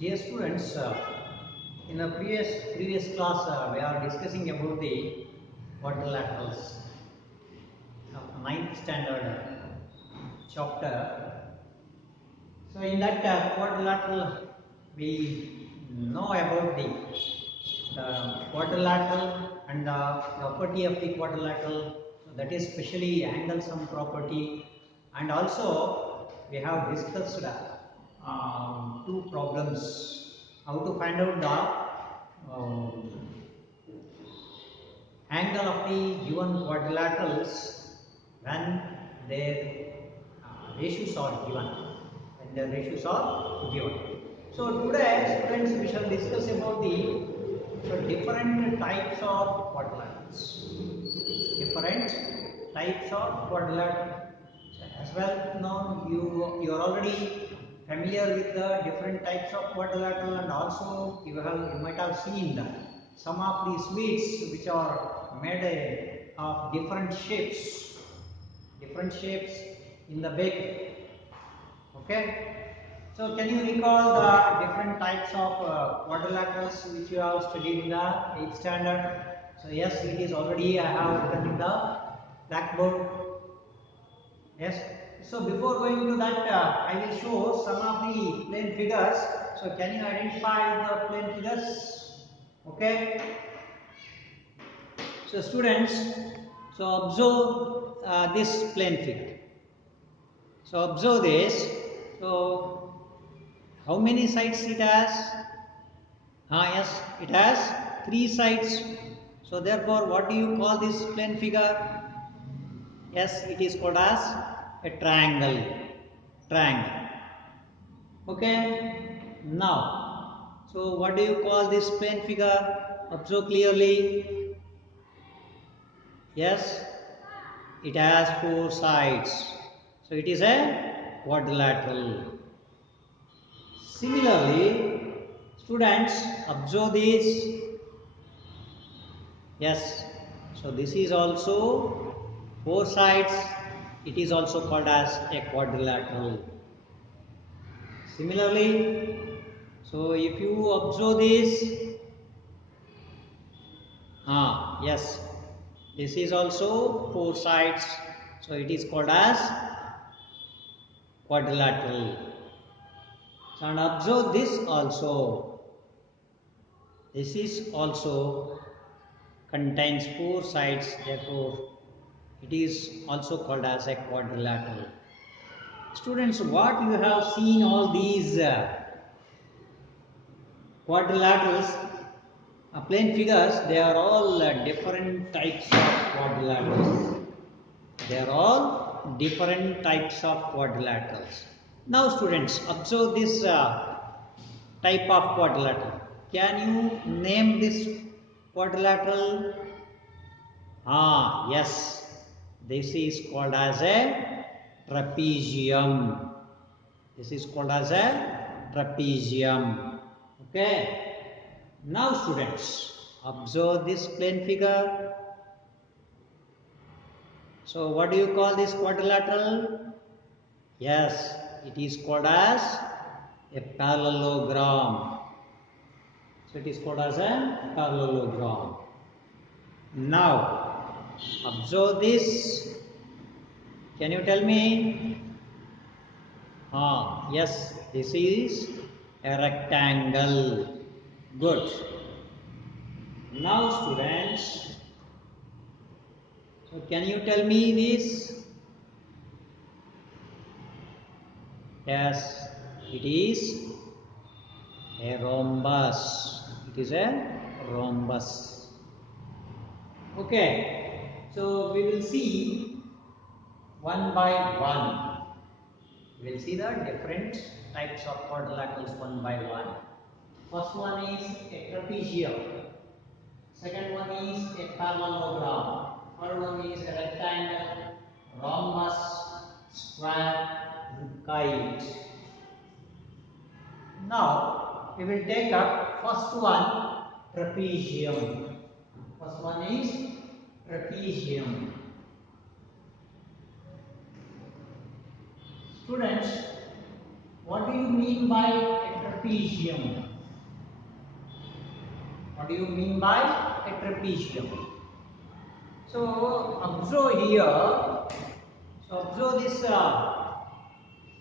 Dear students, in the previous class, we are discussing about the quadrilaterals of ninth standard chapter. So, in that quadrilateral, we know about the quadrilateral and the property of the quadrilateral. So, that is specially angle sum property, and also we have discussed two problems. How to find out the angle of the given quadrilaterals when their ratios are given. When their ratios are given. So today, students, we shall discuss about the different types of quadrilaterals. Different types of quadrilaterals. As well known, you are already familiar with the different types of quadrilateral, and also you might have seen some of the sweets which are made of different shapes in the bakery. Okay, so can you recall the different types of quadrilaterals which you have studied in the 8th standard? So yes, it is already I have written in the blackboard. Yes. So before going to that, I will show some of the plane figures. So can you identify the plane figures? Okay. So students, so observe this plane figure. So observe this. So how many sides it has? Yes, it has 3 sides. So therefore, what do you call this plane figure? Yes, it is called as a triangle. Okay. Now, so what do you call this plane figure? Observe clearly. Yes, it has 4 sides. So it is a quadrilateral. Similarly, students, observe this. Yes, so this is also 4 sides. It is also called as a quadrilateral. Similarly, so if you observe this, yes, this is also 4 sides, so it is called as quadrilateral. So, and observe this also. This is also contains 4 sides, therefore it is also called as a quadrilateral. Students, what you have seen all these quadrilaterals, plane figures, they are all different types of quadrilaterals. They are all different types of quadrilaterals. Now students, observe this type of quadrilateral. Can you name this quadrilateral? Yes. This is called as a trapezium. This is called as a trapezium. Okay. Now students, observe this plane figure. So what do you call this quadrilateral? Yes, it is called as a parallelogram. So it is called as a parallelogram. Now, observe this. Can you tell me? Yes, this is a rectangle. Good. Now students, so can you tell me this? Yes, it is a rhombus. It is a rhombus. Okay, so we will see one by one. We will see the different types of quadrilaterals one by one. First one is a trapezium. Second one is a parallelogram. Third one is a rectangle, rhombus, square, kite. Now we will take up first one, trapezium. First one is trapezium. Students, what do you mean by a trapezium. What do you mean by a trapezium? So observe here. So observe this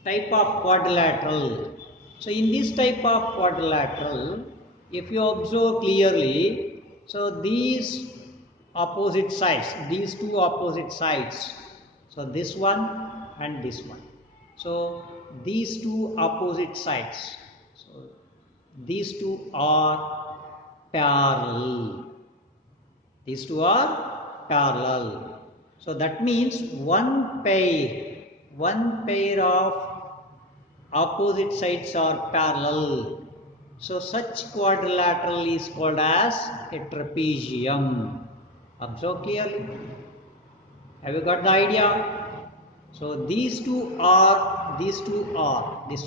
type of quadrilateral. So in this type of quadrilateral, if you observe clearly, so these opposite sides, these two opposite sides, so this one and this one. So these two opposite sides, so these two are parallel. These two are parallel. So that means one pair of opposite sides are parallel. So such quadrilateral is called as a trapezium. Observe clearly. Have you got the idea? So these two are, this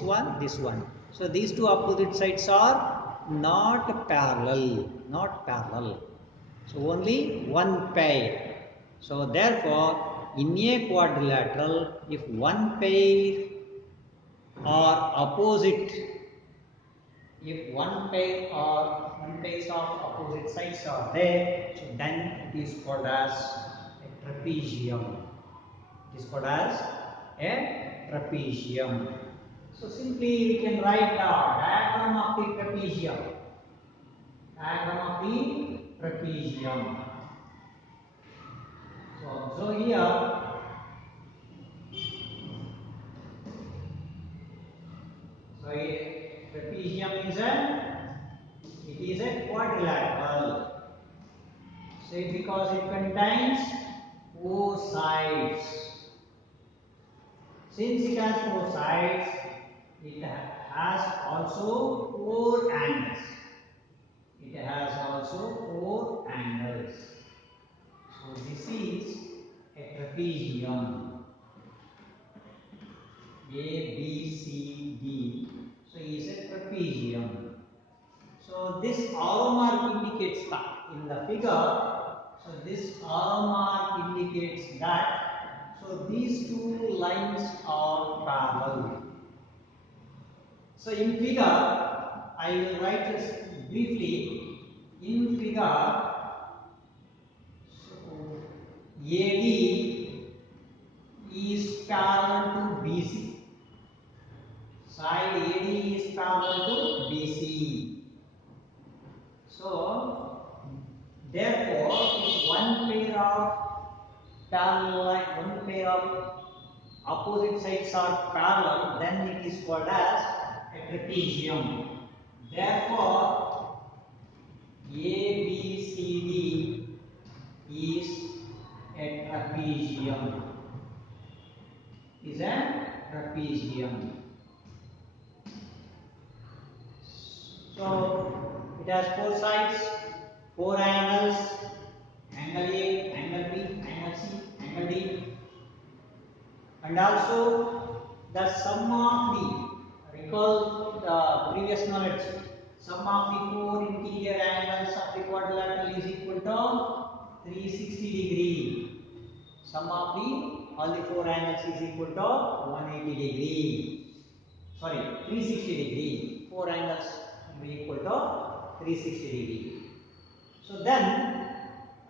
one. So these two opposite sides are not parallel. So only one pair. So therefore, in a quadrilateral, if one pair are opposite, if one pairs of opposite sides are there, so then it is called as a trapezium. It is called as a trapezium. So simply we can write the diagram of the trapezium. Diagram of the trapezium. So observe here. So trapezium is a quadrilateral. So because it contains four sides. Since it has four sides, it has also four angles. It has also four angles. So this is a trapezium. A, B, C, D. So it is a trapezium. So this arrow mark indicates that in the figure. So this arrow mark indicates that. So these two lines are parallel. So in figure, I will write just briefly. In figure, so AD is parallel to BC. Side AD is parallel to BC. So therefore, if one pair of parallel line, one pair of opposite sides are parallel, then it is called as a trapezium. Therefore, ABCD is a trapezium. Is a trapezium. So it has four sides, four angles, angle A, angle B, angle C, angle D, and also the sum of the, recall the previous knowledge, sum of the four interior angles of the quadrilateral is equal to 360 degree. Sum of the all the four angles is equal to 180 degree. Sorry, 360 degree. Four angles will be equal to 360 degree. So then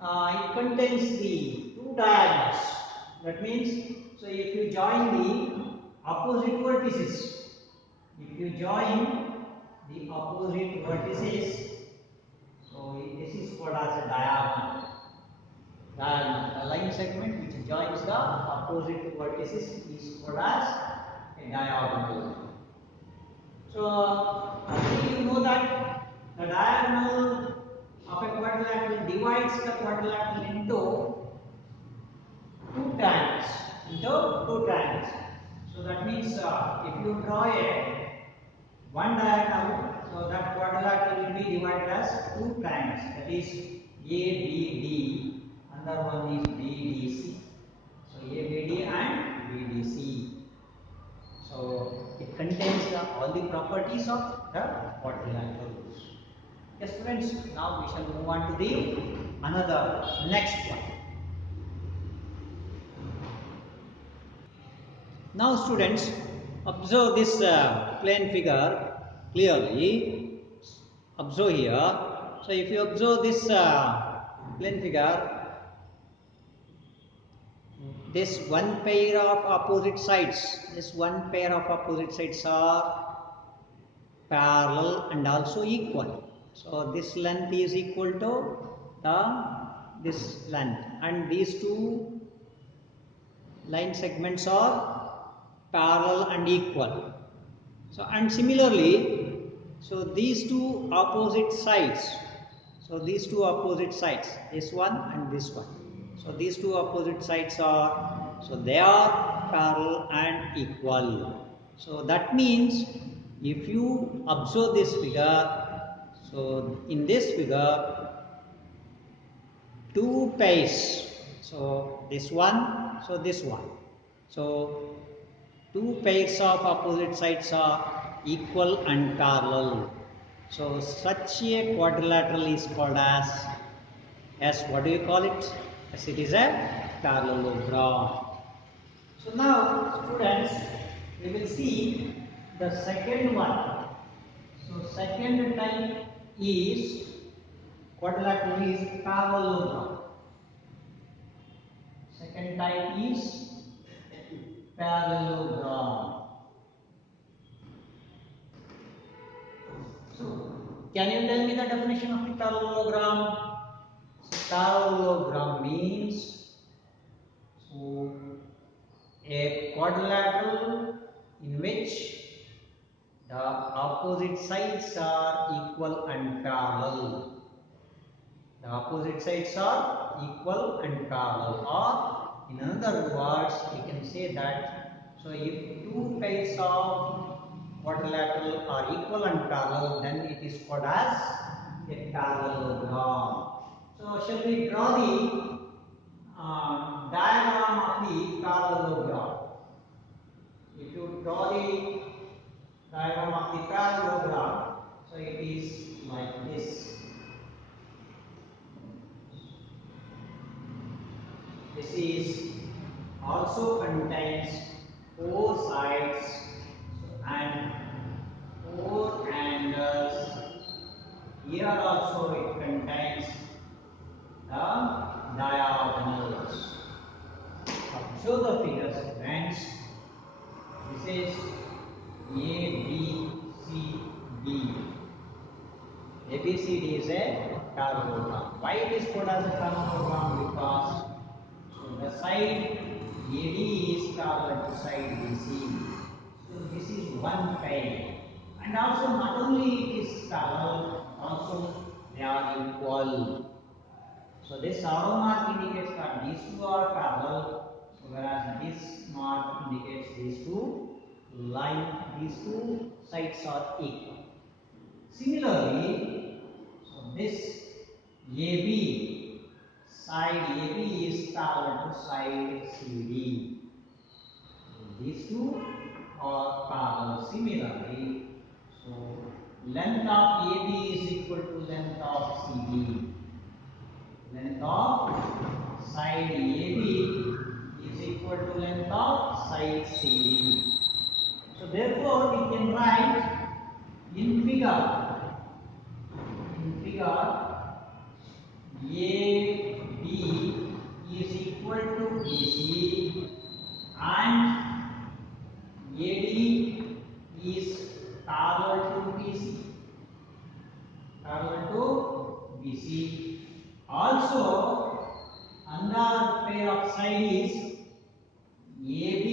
it contains the two diagonals. That means, so if you join the opposite vertices, if you join the opposite vertices, so this is called as a diagonal. Diagonal, the line segment which joins the opposite vertices is called as a diagonal. So already you know that the diagonal of a quadrilateral divides the quadrilateral into two triangles. So that means if you draw a one diagonal, so that quadrilateral will be divided as two triangles. That is ABD. Another one is BDC. So ABD and BDC. So it contains all the properties of the quadrilaterals. Yes, friends. Now we shall move on to the another next one. Now students, observe this plane figure. clearly. Observe here. So if you observe this plane figure, this one pair of opposite sides, are parallel and also equal. So this length is equal to this length, and these two line segments are parallel and equal. So and similarly, so these two opposite sides, this one and this one, so these two opposite sides are, so they are parallel and equal. So that means if you observe this figure, so in this figure two pairs, so this one, so this one, so two pairs of opposite sides are equal and parallel. So such a quadrilateral is called as what do you call it? As it is a parallelogram. So now students, we will see the second one. So second type is quadrilateral is parallelogram. Second type is parallelogram. So, can you tell me the definition of the parallelogram? So, parallelogram means so a quadrilateral in which the opposite sides are equal and parallel. The opposite sides are equal and parallel, or in other words, we can say that so if two pairs of quadrilateral are equal and parallel, then it is called as a parallelogram. So shall we draw the diagram of the parallelogram? If you draw the diagram of the parallelogram, so it is like this. This is also contains four sides and four angles. Here also it contains the diagonals. Observe the figures, friends. This is A, B, C, D. ABCD is a parallelogram. Why it is called as a parallelogram? Because so the side AD is parallel to side BC. So this is one pair. And also not only it is parallel, also they are equal. So this arrow mark indicates that these two are parallel, so whereas this mark indicates these two sides are equal. Similarly, so this AB, side AB is parallel to side CD. So these two are parallel. Similarly, so length of AB is equal to length of CD. Length of side AB is equal to length of side CD. So therefore, we can write in figure AB is equal to BC and AD is parallel to BC. Also, another pair of sides AB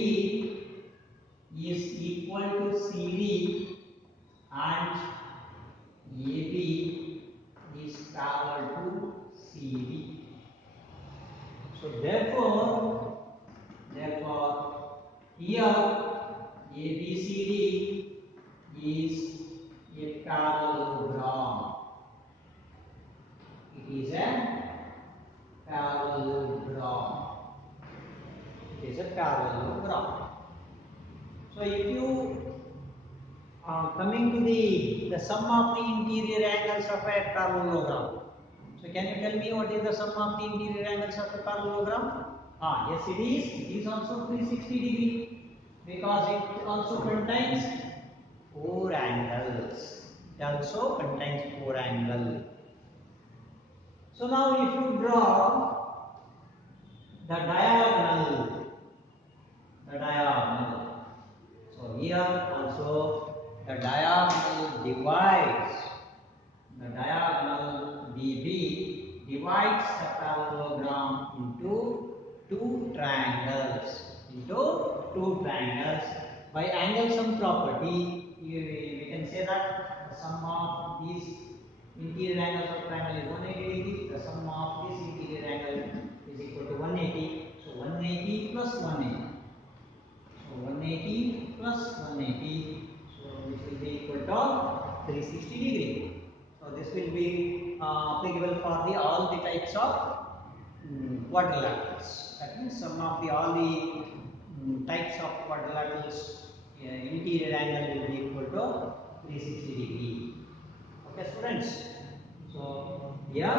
is equal to CD and AB is parallel to CD. So therefore here ABCD is a parallelogram. It is a parallelogram. So if you coming to the sum of the interior angles of a parallelogram. So can you tell me what is the sum of the interior angles of a parallelogram? Yes, it is. It is also 360 degree because it also contains 4 angles. It also contains 4 angles. So now if you draw the diagonal, so here also the diagonal divides, the diagonal DB divides the parallelogram into two triangles, by angle sum property. We can say that the sum of these interior angles of triangle is 180 degrees, the sum of this interior angle is equal to 180. So 180 plus 180. So 180 plus 180, so which will be equal to 360 degree. So this will be applicable for the all the types of quadrilaterals. That means sum of the all the types of quadrilaterals interior angle will be equal to 360 degree. Okay, students. So here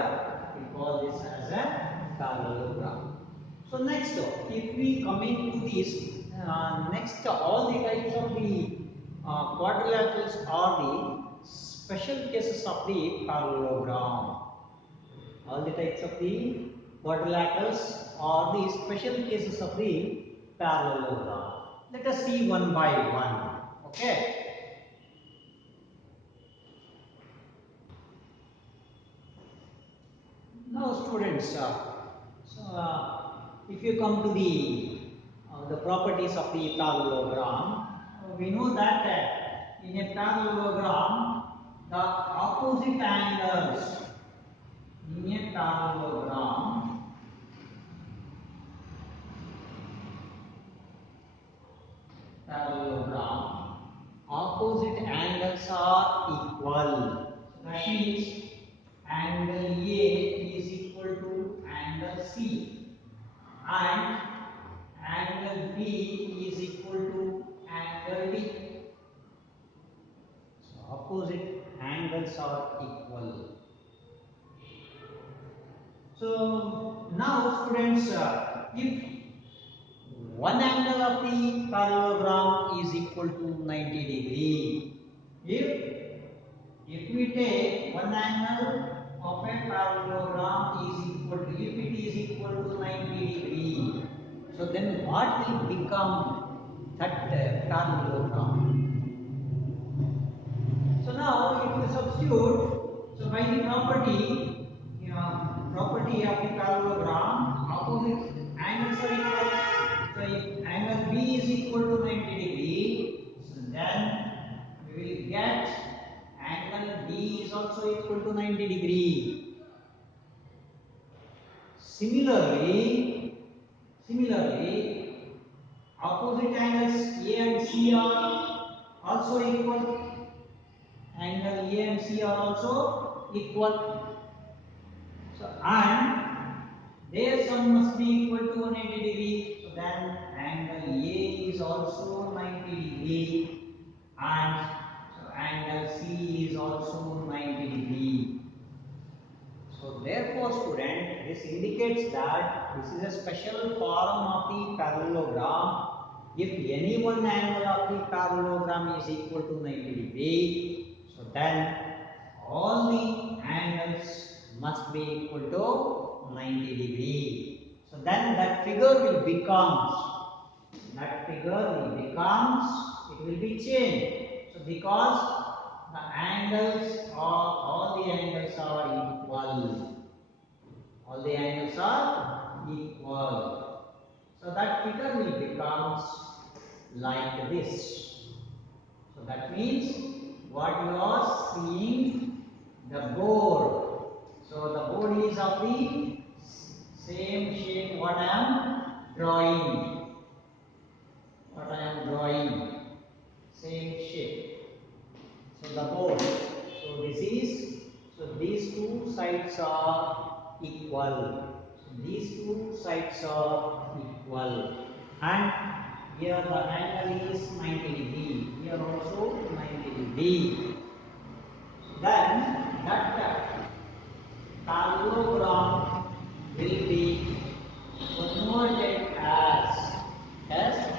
we call this as a parallelogram. So next, if we come into this, next all the types of the quadrilaterals are the special cases of the parallelogram. All the types of the quadrilaterals are the special cases of the parallelogram. Let us see one by one. Okay. Now, students, if you come to the properties of the parallelogram, we know that in a parallelogram, the opposite angles in a parallelogram, opposite angles are equal. So that means angle A is equal to angle C and angle B is equal to angle D. So opposite angles are equal. So now students, if one angle of the parallelogram is equal to 90 degree, if we take one angle of a parallelogram is equal to, if it is equal to 90 degree, so then what will become that parallelogram? So now if you substitute, so by the property, property of the parallelogram, opposite angles are equal. So if angle B is equal to 90 degree, so then we will get angle D is also equal to 90 degree. Similarly, opposite angles A and C are also equal. Angle A and C are also equal. So and their sum must be equal to 180 degree. So then angle A is also 90 degree and so angle C is also 90 degree. So therefore student, this indicates that this is a special form of the parallelogram. If any one angle of the parallelogram is equal to 90 degree, so then all the angles must be equal to 90 degree. So then that figure will becomes, it will be changed. So because the angles are, all the angles are equal. All the angles are equal. So that figure will becomes like this. So that means what you are seeing, the board. So the board is of the same shape what I am drawing. Same shape. So the board. So this is, so these two sides are equal. So these two sides are equal. And here the angle is 90 degree. Here also 90 degree. Then that parallelogram will be converted as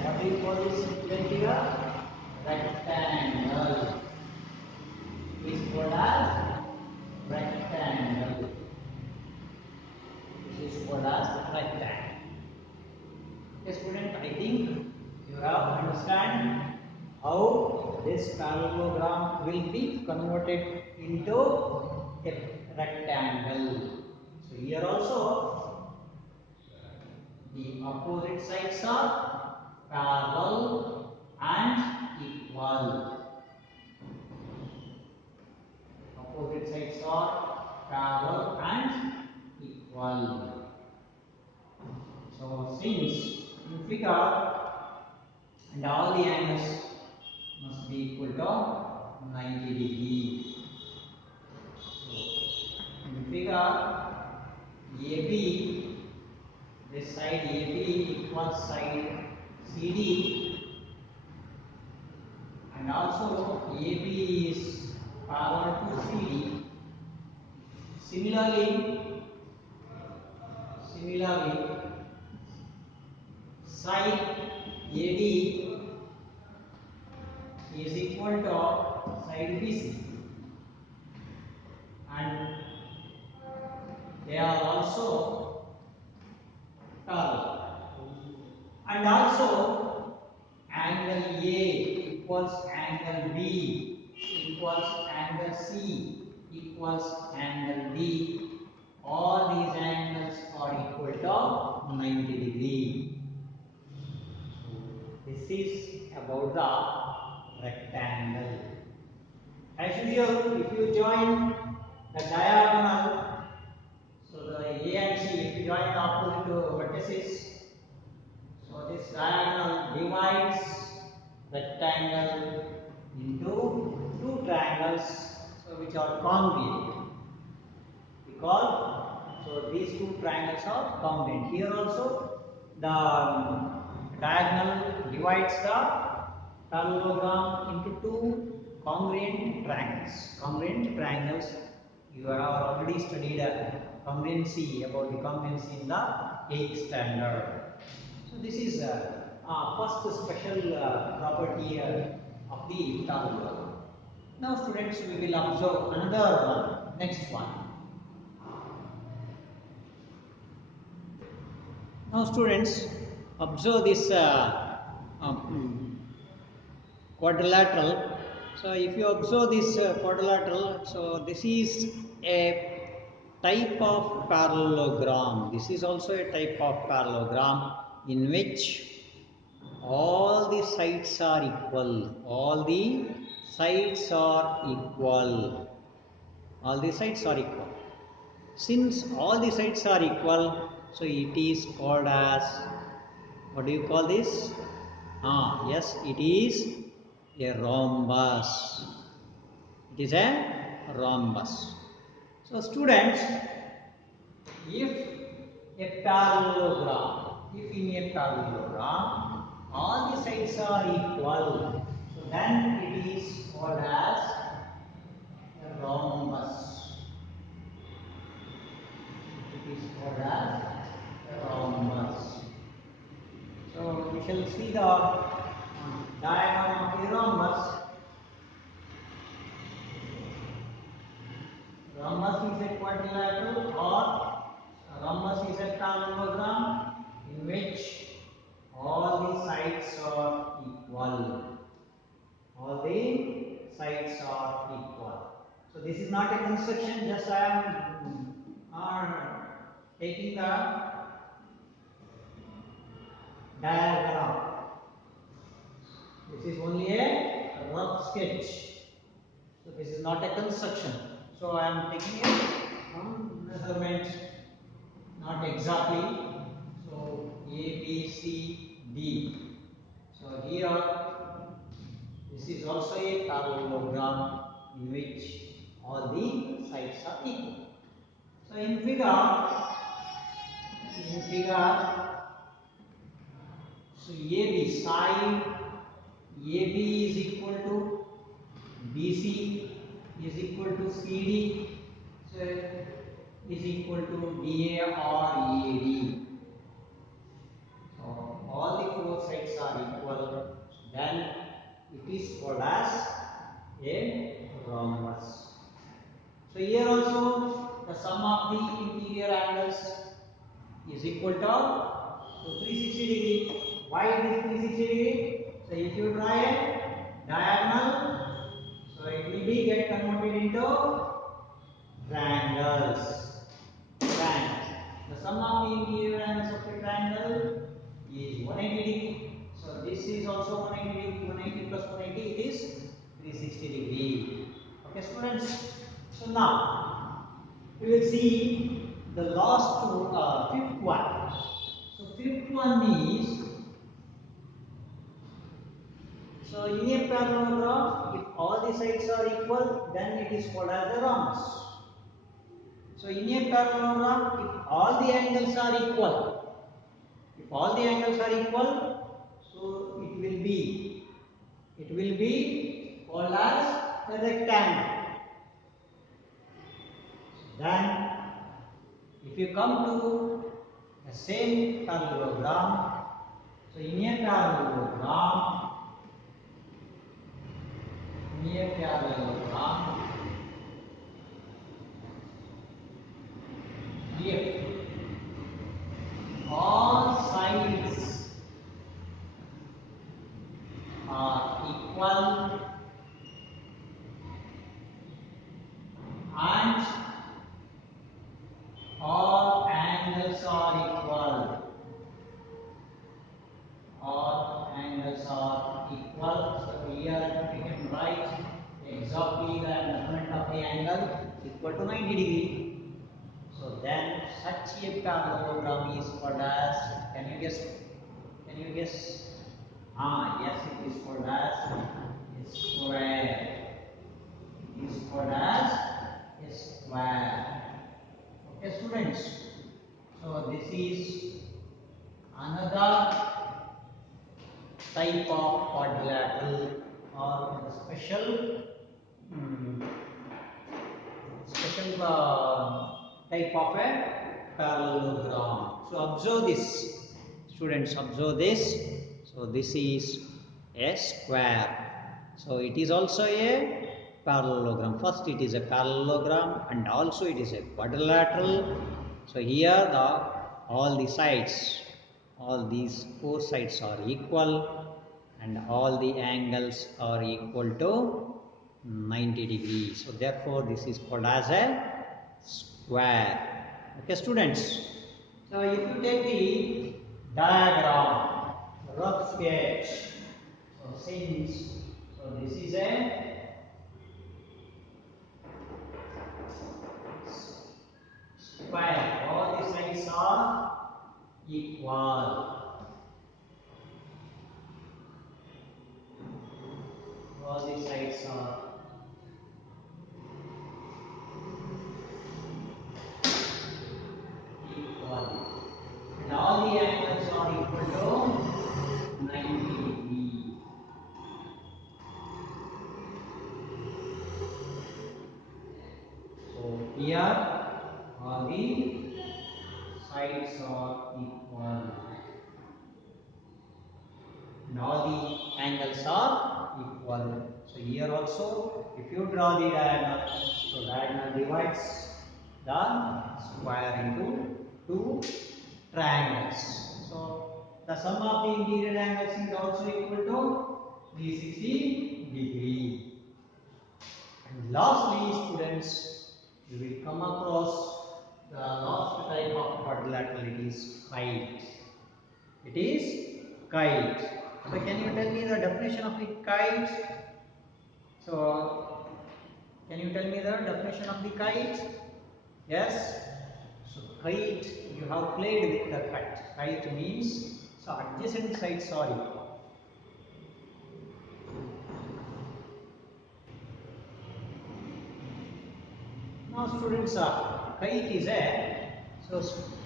what do you call this equation here? rectangle is called as rectangle. This is called as rectangle. Okay, student, I think you have understand how this parallelogram will be converted into a rectangle. So here also the opposite sides are parallel and equal. Opposite sides are parallel and equal. So since in figure and all the angles must be equal to 90 degree. So in figure AB, this side AB equals side CD, and also AB is parallel to CD. Similarly, side AD is equal to side BC, and they are also parallel. And also angle A equals angle B equals angle C equals angle D. All these angles are equal to 90 degree. This is about the rectangle. As usual, if you join the diagonal, so the A and C, if you join the opposite vertices, so this diagonal divides rectangle into two triangles, so which are congruent. Because so these two triangles are congruent. Here also the diagonal divides the parallelogram into two congruent triangles. Congruent triangles, you have already studied congruency, about the congruency in the 8th standard. So this is first special property of the parallelogram. Now students, we will observe another one, next one. Now students, observe this quadrilateral. So if you observe this quadrilateral, so this is a type of parallelogram. This is also a type of parallelogram in which all the sides are equal. All the sides are equal. All the sides are equal. Since all the sides are equal, so it is called as, what do you call this? Yes, it is a rhombus. It is a rhombus. So students, if a parallelogram, if in a parallelogram all the sides are equal, so then it is called as a rhombus. It is called as a rhombus. So we shall see the diagram of the rhombus. Rhombus is a quadrilateral, or a rhombus is a parallelogram in which all the sides are equal. All the sides are equal. So this is not a construction, just I am taking the diagram. This is only a rough sketch. So this is not a construction. So I am taking it from measurements, not exactly. So A, B, C, D. So here this is also a parallelogram in which all the sides are equal. So in figure, so AB side AB is equal to BC is equal to CD, so is equal to DA or EAD. So all the four sides are equal, then it is sum of the interior angles is equal to 360 degree. Why it is 360 degree? So if you draw a diagonal, so it will be get converted into triangles. Triangles. The sum of the interior angles of the triangle is 180 degree. So this is also 180 degree. 180 plus 180 it is 360 degree. Okay, students. So now we will see the last two, fifth one. So fifth one is, so in a parallelogram, if all the sides are equal, then it is called as the rhombus. So in a parallelogram, if all the angles are equal, so it will be called as a rectangle. Then if you come to the same parallelogram, so in a parallelogram, if all sides are equal and all angles are equal, so here we can write exactly the measurement of the angle equal to 90 degree. So then such a parallelogram is called as, can you guess? Yes, it is called as a square. It is called as a square. Okay, students. So this is another type of quadrilateral or the special type of a parallelogram. So observe this, students. Observe this. So this is a square. So it is also a parallelogram. First, it is a parallelogram, and also it is a quadrilateral. So here all the sides, all these four sides are equal, and all the angles are equal to 90 degrees. So therefore this is called as a square. Okay, students. So if you take the diagram, rough sketch. So this is a square. All the sides are equal. All the sides are equal. And all the angles are equal to 90 degrees. So here all the sides are equal and all the angles are equal. So here also, if you draw the diagonal, so diagonal divides the square into two triangles. So the sum of the interior angles is also equal to 360 degree. And lastly, students, we will come across the last type of quadrilateral. It is kite. It is kite. So can you tell me the definition of the kite? So can you tell me the definition of the kite? Yes. So kite, you have played with the kite. Kite means, so adjacent sides are equal. Now students, kite is a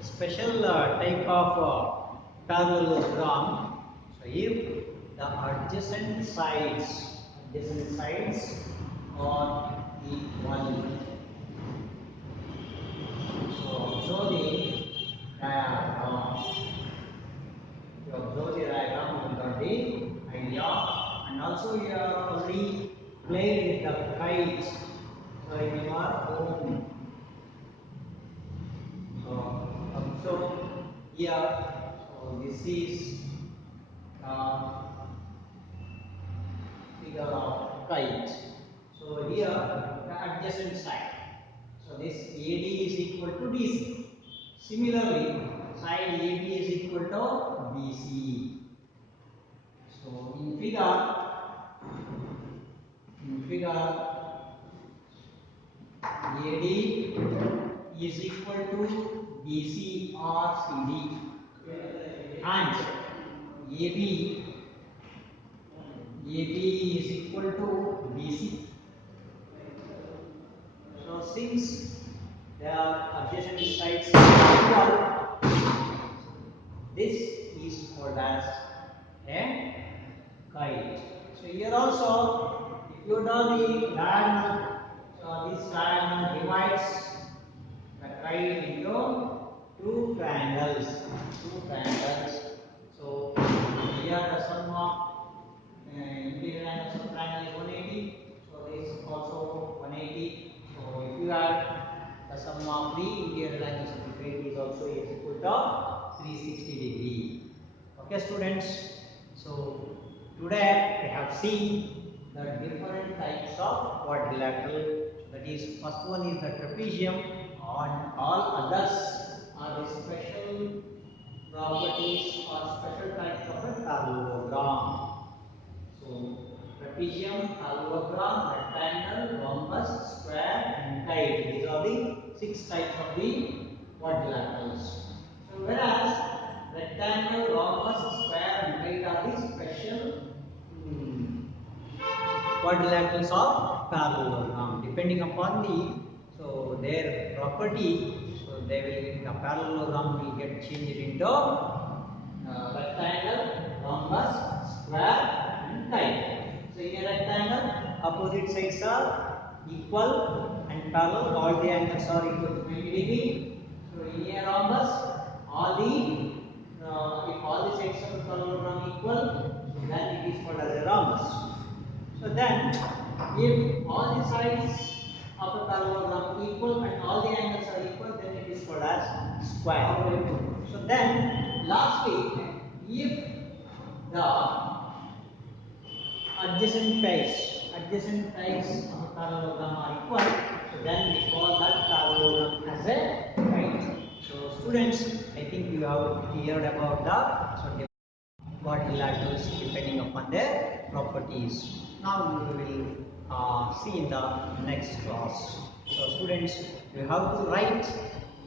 special type of parallelogram. So if the adjacent sides are equal, so observe the diagram. If you observe the diagram, you will got the idea, and also you have already played with the kite. So in your home, here. So this is figure of kite. So here the adjacent side. So this AD is equal to DC. Similarly, side AB is equal to BC. So in figure AD is equal to BC or CD, and AB is equal to BC. So since the adjacent sides are equal, this is called as a kite. So here also, if you do the diagonal, so this diagonal divides the kite into two triangles. So here the sum of interior angles of triangle is 180. So this is also 180. So if you add the sum of the interior angles of the kite is also equal to 360 degree. Okay, students. So today we have seen the different types of quadrilateral. That is, first one is the trapezium, and all others are the special properties or special types of a parallelogram. So trapezium, parallelogram, rectangle, rhombus, square, and kite. These are the 6 types of the quadrilaterals. So whereas rectangle, rhombus, square, and kite are the special quadrilaterals of parallelogram. Depending upon their property, so the parallelogram will get changed into rectangle, rhombus, square, and kite. So in a rectangle, opposite sides are equal and parallel. All the angles are equal to 90 degree. So in a rhombus, if all the sides of the parallelogram equal, so then it is called as a rhombus. So then, if all the sides of a parallelogram equal and all the angles are equal, then it is called as square. So then, lastly, if the adjacent sides of a parallelogram are equal, so then we call that parallelogram as a kite. So students, I think you have heard about the quadrilaterals depending upon their properties. Now we will see in the next class. So students, you have to write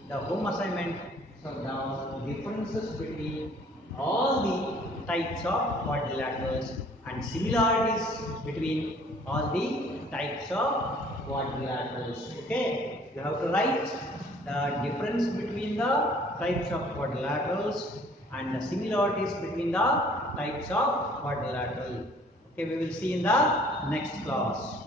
the home assignment. So the differences between all the types of quadrilaterals and similarities between all the types of quadrilaterals. Okay, you have to write the difference between the types of quadrilaterals and the similarities between the types of quadrilateral. Okay, we will see in the next class.